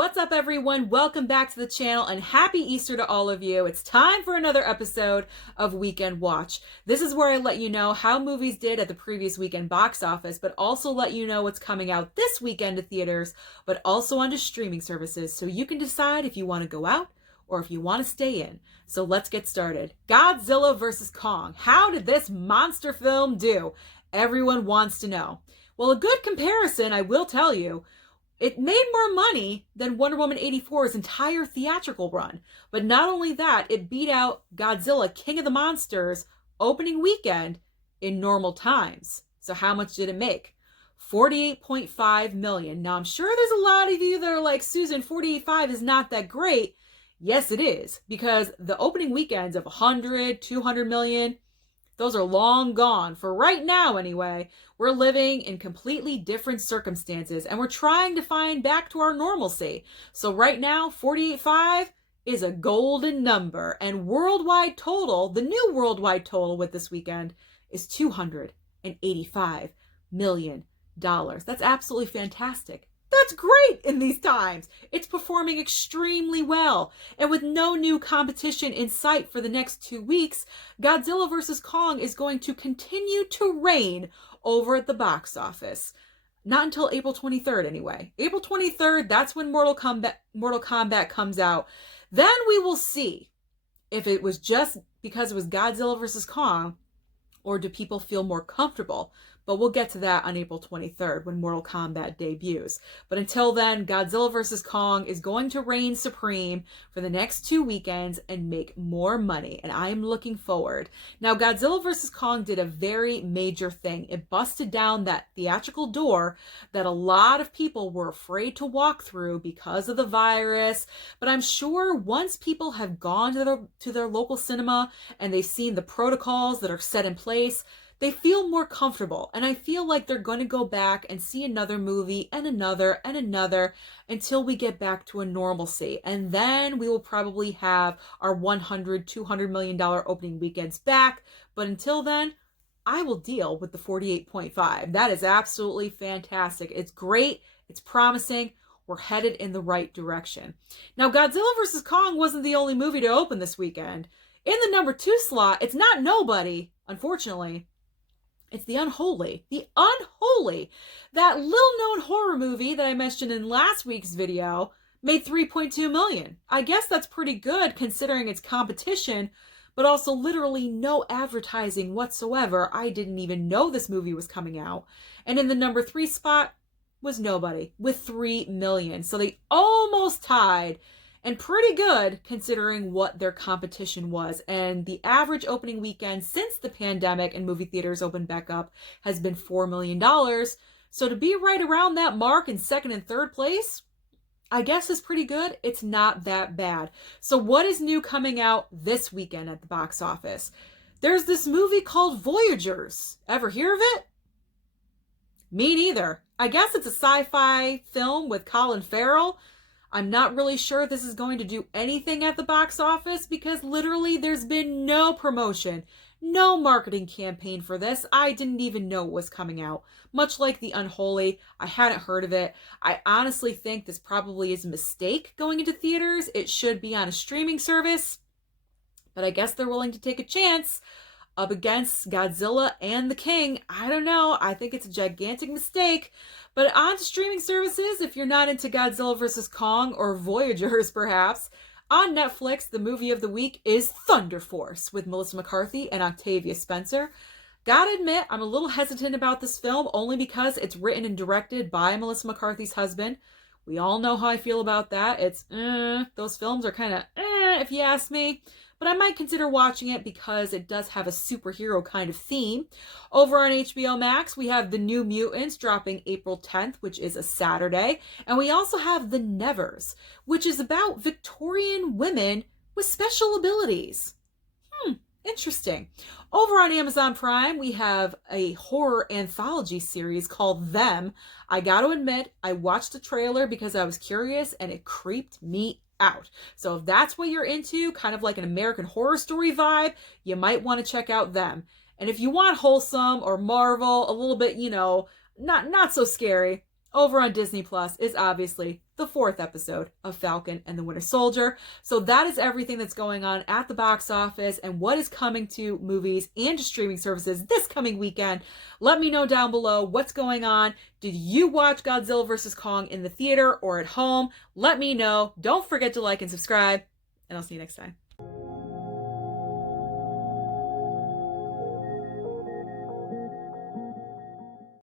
What's up, everyone? Welcome back to the channel and happy Easter to all of you. It's time for another episode of Weekend Watch. This is where I let you know how movies did at the previous weekend box office, but also let you know what's coming out this weekend to theaters, but also onto streaming services, so you can decide if you want to go out or if you want to stay in. So let's get started. Godzilla vs. Kong. How did this monster film do? Everyone wants to know. Well, a good comparison, I will tell you, it made more money than Wonder Woman 84's entire theatrical run. But not only that, it beat out Godzilla, King of the Monsters, opening weekend in normal times. So how much did it make? $48.5 million. Now, I'm sure there's a lot of you that are like, Susan, $48.5 is not that great. Yes, it is, because the opening weekends of 100, 200 million, those are long gone. For right now, anyway, we're living in completely different circumstances, and we're trying to find back to our normalcy. So right now, 48.5 is a golden number, and worldwide total, the new worldwide total with this weekend, is $285 million. That's absolutely fantastic. That's great in these times. It's performing extremely well. And with no new competition in sight for the next 2 weeks, Godzilla vs. Kong is going to continue to reign over at the box office. Not until April 23rd anyway. April 23rd, that's when Mortal Kombat comes out. Then we will see if it was just because it was Godzilla vs. Kong, or do people feel more comfortable? But we'll get to that on April 23rd when Mortal Kombat debuts. But until then, Godzilla vs. Kong is going to reign supreme for the next 2 weekends and make more money. And I am looking forward. Now, Godzilla vs. Kong did a very major thing. It busted down that theatrical door that a lot of people were afraid to walk through because of the virus. But I'm sure once people have gone to their local cinema and they've seen the protocols that are set in place, they feel more comfortable, and I feel like they're going to go back and see another movie and another and another until we get back to a normalcy. And then we will probably have our $100, $200 million opening weekends back. But until then, I will deal with the 48.5. That is absolutely fantastic. It's great. It's promising. We're headed in the right direction. Now, Godzilla vs. Kong wasn't the only movie to open this weekend. In the number 2 slot, it's not Nobody, unfortunately. It's The Unholy. The Unholy. That little-known horror movie that I mentioned in last week's video made $3.2 million. I guess that's pretty good considering its competition, but also literally no advertising whatsoever. I didn't even know this movie was coming out. And in the number 3 spot was Nobody with $3 million. So they almost tied. And pretty good considering what their competition was. And the average opening weekend since the pandemic and movie theaters opened back up has been $4 million. So to be right around that mark in second and third place, I guess is pretty good. It's not that bad. So what is new coming out this weekend at the box office? There's this movie called Voyagers. Ever hear of it? Me neither. I guess it's a sci-fi film with Colin Farrell. I'm not really sure this is going to do anything at the box office because literally there's been no promotion, no marketing campaign for this. I didn't even know it was coming out. Much like The Unholy, I hadn't heard of it. I honestly think this probably is a mistake going into theaters. It should be on a streaming service, but I guess they're willing to take a chance up against Godzilla and the King. I don't know. I think it's a gigantic mistake. But on to streaming services, if you're not into Godzilla vs. Kong or Voyagers perhaps, on Netflix, the movie of the week is Thunder Force with Melissa McCarthy and Octavia Spencer. Gotta admit, I'm a little hesitant about this film only because it's written and directed by Melissa McCarthy's husband. We all know how I feel about that. It's, those films are kind of, if you ask me. But I might consider watching it because it does have a superhero kind of theme. Over on HBO Max, we have The New Mutants dropping April 10th, which is a Saturday. And we also have The Nevers, which is about Victorian women with special abilities. Interesting. Over on Amazon Prime, we have a horror anthology series called Them. I got to admit, I watched the trailer because I was curious and it creeped me out. So if that's what you're into, kind of like an American Horror Story vibe, you might want to check out Them. And if you want wholesome or Marvel, a little bit, not so scary, over on Disney Plus is obviously the 4th episode of Falcon and the Winter Soldier. So that is everything that's going on at the box office and what is coming to movies and to streaming services this coming weekend. Let me know down below what's going on. Did you watch Godzilla vs. Kong in the theater or at home? Let me know. Don't forget to like and subscribe, and I'll see you next time.